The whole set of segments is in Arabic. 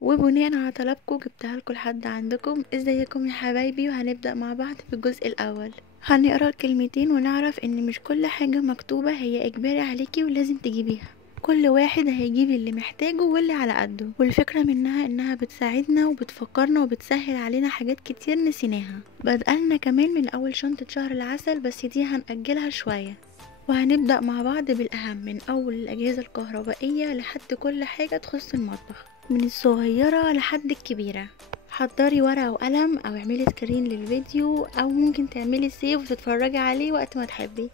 وبناء على طلبكم جبتها لكم لحد عندكم. ازيكم يا حبايبي؟ وهنبدأ مع بعض في الجزء الاول. هنقرا الكلمتين ونعرف ان مش كل حاجة مكتوبة هي اجباري عليكي ولازم تجيبيها. كل واحد هيجيب اللي محتاجه واللي على قده، والفكرة منها انها بتساعدنا وبتفكرنا وبتسهل علينا حاجات كتير نسيناها. بدألنا كمان من اول شنطة شهر العسل، بس دي هنأجلها شوية. وهنبدأ مع بعض بالأهم، من أول الأجهزة الكهربائية لحد كل حاجة تخص المطبخ، من الصغيرة لحد الكبيرة. حضري ورقة وقلم أو اعملي سكرين للفيديو، أو ممكن تعملي سيف وتتفرجي عليه وقت ما تحبي.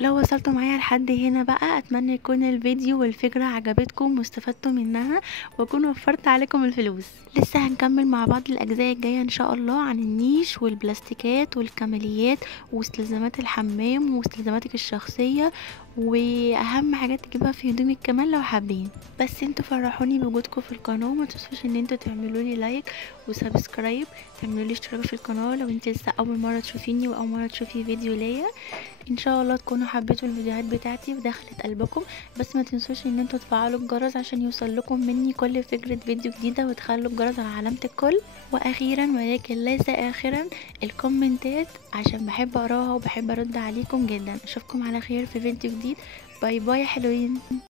لو وصلتوا معايا لحد هنا بقى، اتمنى يكون الفيديو والفكرة عجبتكم واستفدتوا منها، واكون وفرت عليكم الفلوس. لسه هنكمل مع بعض الاجزاء الجاية ان شاء الله عن النيش والبلاستيكات والكماليات واستلزامات الحمام واستلزاماتك الشخصية، واهم حاجات تجيبها في هدومك كمان لو حابين. بس انتوا فرحوني بوجودكم في القناة، وما تنسوش ان انتوا تعملوا لي لايك وسبسكرايب، تعملوا لي اشتراك في القناة لو انت لسه اول مرة تشوفيني واول مرة تشوفي فيديو ليا. ان شاء الله تكونوا حبيتوا الفيديوهات بتاعتي ودخلت قلبكم. بس ما تنسوش ان انتوا تفعلوا الجرس عشان يوصل لكم مني كل فكرة فيديو جديدة، وتخلوا الجرس على علامة الكل. واخيرا ولكن ليس اخرا، الكومنتات عشان بحب اقراها وبحب ارد عليكم جدا. اشوفكم على خير في فيديو جديد. باي باي يا حلوين.